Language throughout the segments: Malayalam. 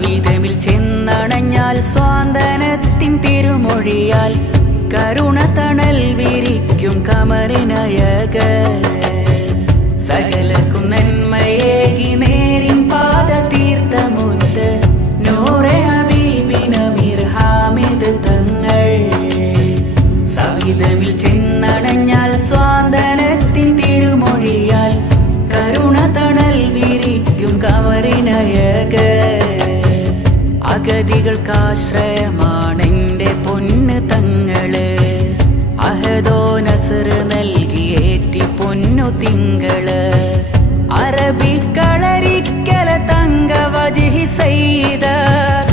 സവിധമിൽ ചെന്നണഞ്ഞാൽ സ്വാന്തനത്തിൻ തിരുമൊഴിയാൽ കരുണ തണൽ വിരിക്കും കമറിനഴക സകലർക്കും നന്മയേകി നേരിൻ പാത തീർത്ഥമുത്ത് നൂറെ ഹബീബിൻ അമീർ ഹാമിദ് തങ്ങൾ സവിധമിൽ ചെന്നണഞ്ഞാൽ സ്വാന്തനത്തിൻ തിരുമൊഴിയാൽ കരുണ തണൽ വിരിക്കും കമറിനഴക അഗതികൾക്കാശ്രയമാണെന്റെ പൊന്ന് തങ്ങള് അഹദോ നസർ നൽകിയേറ്റി പൊന്നു തിങ്കള് അറബിക്കളരിക്കല തങ്ക വജിഹി സയ്യിദർ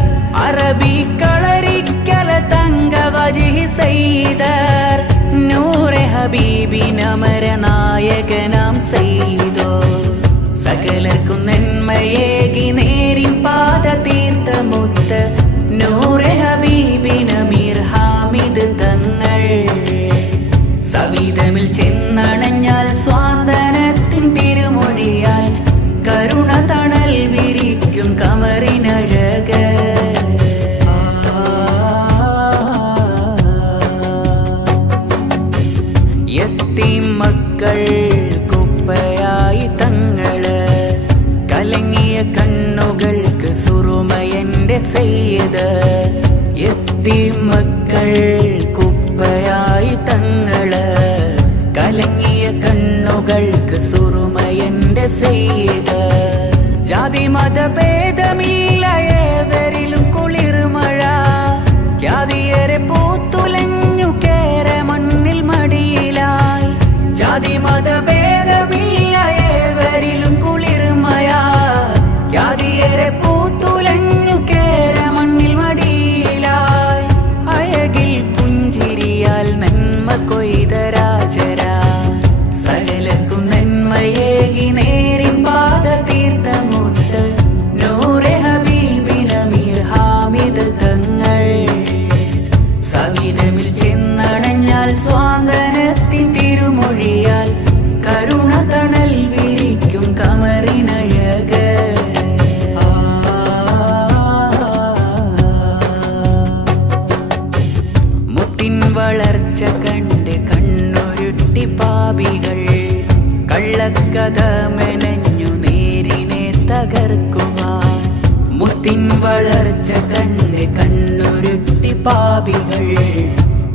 അറബിക്കളരിക്കല തങ്ക വജിഹി സയ്യിദർ നൂറെ ഹബീബിൻ അമരനായകനാം സയ്യിദോ സകലർക്കും നന്മയേകി നേരിൻ പാത തീർത്ഥമുത്ത് നൂറെ ഹബീബിൻ അമീർ ഹാമിദ് തങ്ങൾ സവിധമിൽ ചെന്നണഞ്ഞാൽ സ്വാന്തനത്തിൻ തിരുമൊഴിയാൽ കരുണ തണൽ വിരിക്കും കമറിനഴക യത്തീം മക്കൾ കുപ്പയായി തങ്ങള് കലങ്ങിയ കണ്ണുകൾക്ക് സുറുമയന്റെ സയ്യിദ് യത്തീം മക്കൾ കുപ്പയായി തങ്ങള് കലങ്ങിയ കണ്ണുകൾക്ക് സുറുമയന്റെ സയ്യിദ് ജാതി മതഭേദമില്ല ഏവരിലും കുളിർമഴ ഖ്യാതിയേറെ പൂത്തുലഞ്ഞു കേര മണ്ണിൽ മടിയിലായി ജാതി മതഭേദമില്ല ഏവരിലും കുളിർമഴ ഖ്യാതിയേറെ പൂത്തുലഞ്ഞു കേര മണ്ണിൽ മടിയിലായി അഴകിൽ പുഞ്ചിരിയാൽ നന്മ കൊയ്ത രാജര സകലർക്കും നന്മയേകി നേരിൻ പാത തീർത്ഥമുത്ത് നൂറെ ഹബീബിൻ അമീർ ഹാമിദ് തങ്ങൾ സവിധമിൽ ചെന്നണഞ്ഞാൽ സ്വാന്തനത്തിൻ തിരുമൊഴിയാൽ കരുണ തണൽ വിരിക്കും കമറിനഴക മുത്തിൻ വളർച്ച കണ്ട് കണ്ണൊരുട്ടി പാപികൾ കള്ളക്കഥ മെനഞ്ഞു നേരിനെ തകർക്കുവാൻ മുത്തിൻ വളർച്ച കണ്ട് കണ്ണുരുട്ടി പാപികൾ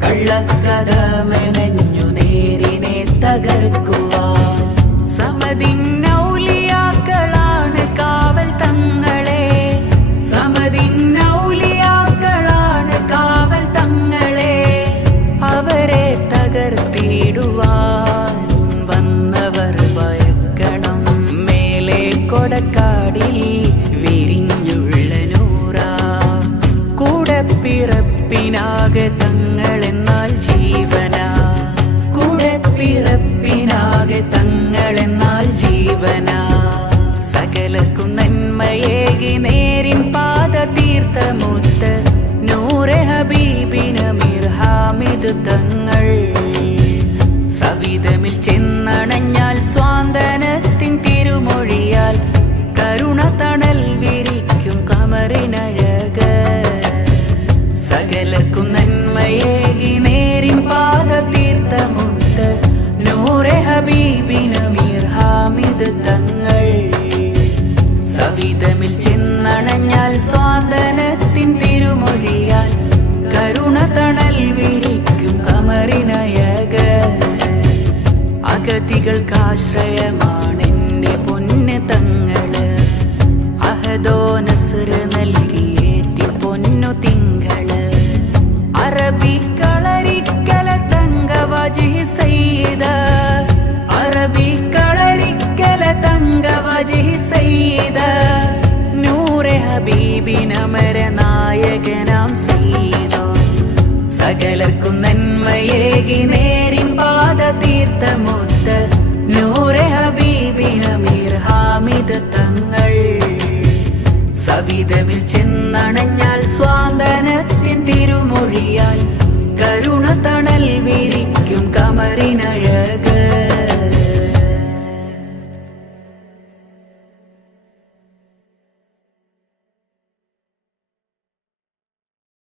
കള്ളക്കഥ മെനഞ്ഞു നേരിനെ തകർക്കുവാൻ സമദിൻ ഔലിയാക്കളാണ് കാവൽ തങ്ങളെ സമദിൻ ഔലിയാക്കളാണ് കാവൽ തങ്ങളെ അവരെ തകർത്തിടുവാൻ വന്നവർ ഭയക്കണം മേലെ കൊടക്കാടിൽ വിരിഞ്ഞുള്ള നൂറ കൂടെ പിറപ്പിനാകെ തങ്ങളെന്നാൽ ജീവന കൂടെ പിറപ്പിനാകെ തങ്ങളെന്നാൽ ജീവന സകലർക്കും നന്മയേകി നേരിൻ പാത തീർത്ഥമുത്ത് നൂറെ ഹബീബിൻ അമീർ ഹാമിദ് തങ്ങൾ സവിധമിൽ ചെന്നണഞ്ഞാൽ സ്വാന്തനത്തിൻ തിരുമൊഴിയാൽ കരുണ തണൽ വിരിക്കും കമറിനഴക സകലർക്കും നന്മയേകി നേരിൻ പാത തീർത്ഥമുത്ത് നൂറെ ഹബീബിൻ അമീർ ഹാമിദ് തങ്ങൾ സവിധമിൽ ചെന്നണഞ്ഞാൽ സ്വാന്തനത്തിൻ തിരുമൊഴിയാൽ കരുണ തണൽ വിരിക്കും കമറിനഴക അഗതികൾക്കാശ്രയമാണെന്റെ പൊന്ന് തങ്ങള് അഹദോ നസർ നൽകിയേറ്റി പൊന്നു തിങ്കള് അറബിക്കളരിക്കല തങ്ക വജിഹി സയ്യിദ് അറബിക്കളരിക്കല തങ്ക വജിഹി സയ്യിദ് നൂറെ ഹബീബിൻ അമരനായകനാം സയ്യിദോ സകലർക്കും നന്മയേകി നേരിൻ പാത തീർത്ഥമുത്ത് നൂറെ ഹബീബിൻ അമീർ ഹാമിദ് തങ്ങൾ സവിധമിൽ ചെന്നണഞ്ഞാൽ സ്വാന്തനത്തിൻ തിരുമൊഴിയാൽ കരുണ